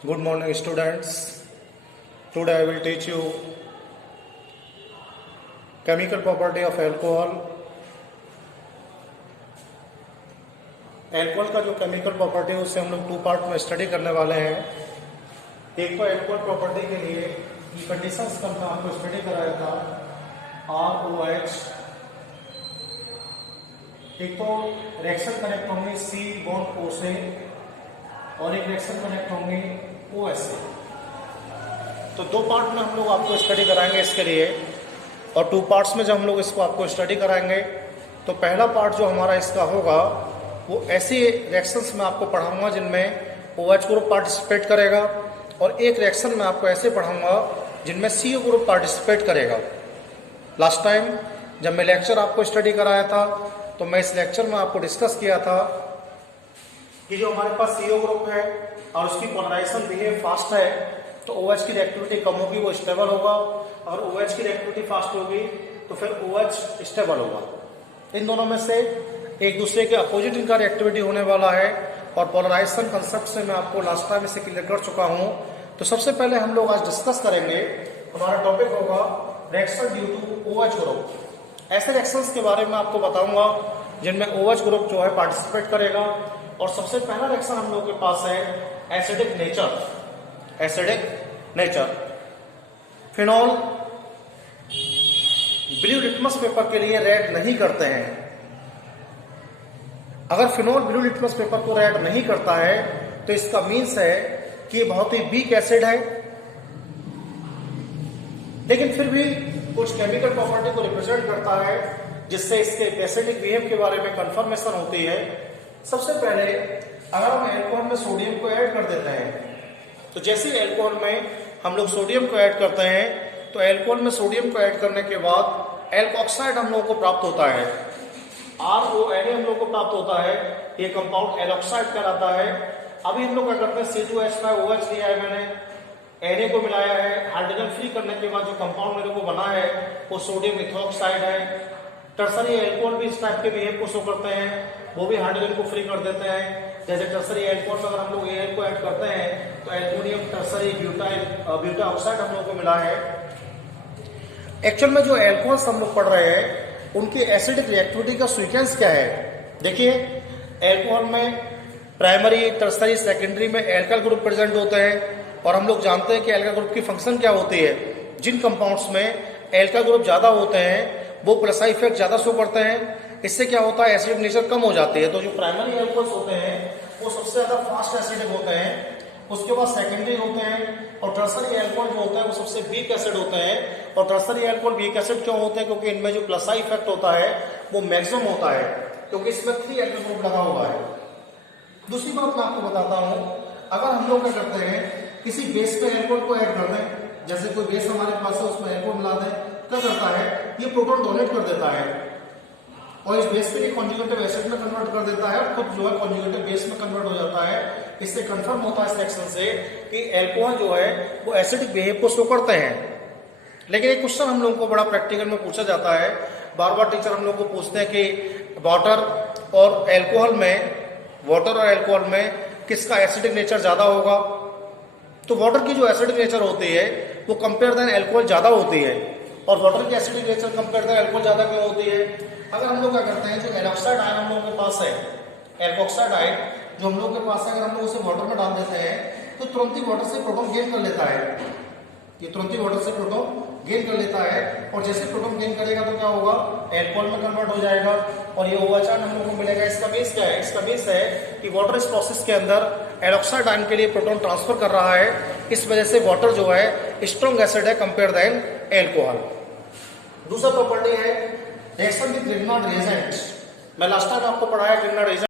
Good morning, students. Today I will teach you chemical property of alcohol. Alcohol का जो chemical property है उससे हम लोग 2 पार्ट में स्टडी करने वाले हैं। एक तो अल्कोहल प्रॉपर्टी के लिए कंडीशंस का हमने आपको स्टडी कराया था ROH। एक तो रिएक्शन कनेक्ट होंगे C बॉन्ड O से और एक रिएक्शन कनेक्ट होंगे OH से। तो 2 पार्ट में हम लोग आपको स्टडी कराएंगे इसके लिए, और 2 पार्ट्स में जब हम लोग इसको आपको स्टडी कराएंगे तो पहला पार्ट जो हमारा इसका होगा वो ऐसी रिएक्शंस में आपको पढ़ाऊंगा जिनमें OH ग्रुप पार्टिसिपेट करेगा, और एक रिएक्शन में आपको ऐसे पढ़ाऊंगा जिनमें CO ग्रुप पार्टिसिपेट करेगा। लास्ट टाइम जब मैं लेक्चर आपको स्टडी कराया था तो मैं इस लेक्चर में आपको डिस्कस किया था कि जो हमारे पास CO ग्रुप है और उसकी पोलराइजेशन बिहेव फास्ट है तो OH की रिएक्टिविटी कम होगी, वो स्टेबल होगा। अगर OH की रिएक्टिविटी फास्ट होगी तो फिर OH स्टेबल होगा। इन दोनों में से एक दूसरे के अपोजिट इनका रिएक्टिविटी होने वाला है, और पोलराइजेशन कंसेप्ट से मैं आपको लास्ट टाइम इसे क्लियर कर चुका हूं। तो सबसे पहले हम लोग आज डिस्कस करेंगे, हमारा टॉपिक होगा reaction due to OH group. ऐसे रिएक्शंस के बारे में आपको बताऊंगा जिनमें OH ग्रुप जो है पार्टिसिपेट करेगा। और सबसे पहला रिएक्शन हम लोग के पास है acidic nature. Acidic nature phenol blue litmus paper के लिए रेड नहीं करते हैं। अगर फिनॉल ब्लू लिटमस पेपर को रेड नहीं करता है तो इसका मीन्स है कि ये बहुत ही वीक एसिड है, लेकिन फिर भी कुछ केमिकल प्रॉपर्टी को रिप्रेजेंट करता है जिससे इसके एसिडिक बिहेव के बारे में कंफर्मेशन होती है। सबसे पहले अगर हम अल्कोहल में सोडियम को ऐड कर देते हैं तो जैसे अल्कोहल में हम लोग सोडियम को ऐड करते हैं तो अल्कोहल में सोडियम को ऐड करने के बाद एल्कोक्साइड हम लोगों को प्राप्त होता है, RONA हम लोग को प्राप्त होता है। ये कंपाउंड एल्कोक्साइड कहलाता है। अभी हम लोग क्या करते हैं, C2H5OH लिया है मैंने, Na को मिलाया है, हाइड्रोजन फ्री करने के बाद जो कंपाउंड मेरे को बना है वो सोडियम इथोक्साइड है। टर्सरी एल्कोहल भी इस टाइप के बिहेव को शो करते हैं, वो भी हाइड्रोजन को फ्री कर देते हैं। जैसे टर्सरी एल्कोहल अगर हम लोग Al को ऐड करते हैं तो एल्युमिनियम टर्सरी ब्यूटा ऑक्साइड हम लोग को मिला है। एक्चुअल में जो एल्कोहल्स हम लोग पढ़ रहे हैं उनकी एसिडिक रिएक्टिविटी का सीक्वेंस क्या है। देखिए, एल्कोहल में प्राइमरी, टर्सरी, सेकेंडरी में एल्काइल ग्रुप प्रेजेंट होते हैं, और हम लोग जानते हैं कि एल्काइल ग्रुप की फंक्शन क्या होती है। जिन कंपाउंड्स में एल्काइल ग्रुप ज्यादा होते हैं वो प्लस इफेक्ट ज्यादा शो करते हैं। इससे क्या होता है, एसिडिक नेचर कम हो जाती है। तो जो प्राइमरी एल्कोहल्स होते हैं वो सबसे ज्यादा फास्ट एसिडिक होते हैं, उसके बाद सेकेंडरी होते हैं, और टर्सरी एल्कोहल जो होता है वो सबसे वीक एसिड होते हैं। और टर्सरी एल्कोहल वीक एसिड क्यों होते हैं, क्योंकि इनमें जो प्लस इफेक्ट होता है वो मैक्सिमम होता है, क्योंकि इसमें 3 एल्काइल ग्रुप लगा हुआ है। दूसरी बात मैं आपको बताता हूं, अगर हम लोग क्या करते हैं किसी बेस पे एल्कोहल को ऐड कर दें, जैसे कोई बेस हमारे पास है उसमें एल्कोहल मिला दें, क्या करता है ये प्रोटॉन डोनेट कर देता है और इस बेस पे कॉन्जुगेटिव एसिड में कन्वर्ट कर देता है, और खुद जो है कॉन्जुगेटिव बेस में कन्वर्ट हो जाता है। इससे कंफर्म होता है इस रिएक्शन से कि अल्कोहल जो है वो एसिडिक बिहेव को शो करते हैं। लेकिन एक क्वेश्चन हम लोगों को बड़ा प्रैक्टिकल में पूछा जाता है, बार बार टीचर हम लोग को पूछते हैं कि वाटर और अल्कोहल में किसका एसिडिक नेचर ज्यादा होगा। तो वाटर की जो एसिडिक नेचर होती है वो कंपेयर देन अल्कोहल ज्यादा होती है, और वाटर की acidic nature compare than alcohol ज्यादा क्यों होती है। अगर हम लोग क्या करते हैं, जो एल्कोक्साइड आयन हम लोगों के पास है, एल्कोक्साइड आयन जो हम लोग के पास है, अगर हम लोग उसे वाटर में डाल देते हैं तो तुरंत ही वाटर से प्रोटॉन गेन कर लेता है। ये तुरंत ही वाटर से प्रोटॉन गेन कर लेता है, और जैसे प्रोटॉन गेन करेगा तो क्या होगा, एल्कोहल में कन्वर्ट हो जाएगा, और ये OH हम लोग को मिलेगा। इसका बेस क्या है, इसका बेस है कि वाटर इस प्रोसेस के अंदर एल्कोक्साइड आयन के लिए प्रोटॉन ट्रांसफर कर रहा है। इस वजह से वाटर जो है स्ट्रॉन्ग एसिड है कंपेयर देन एल्कोहल। दूसरा प्रॉपर्टी है रिएक्शन विद ग्रिग्नार्ड रिएजेंट। मैं लास्ट टाइम आपको पढ़ाया ग्रिग्नार्ड रिएजेंट।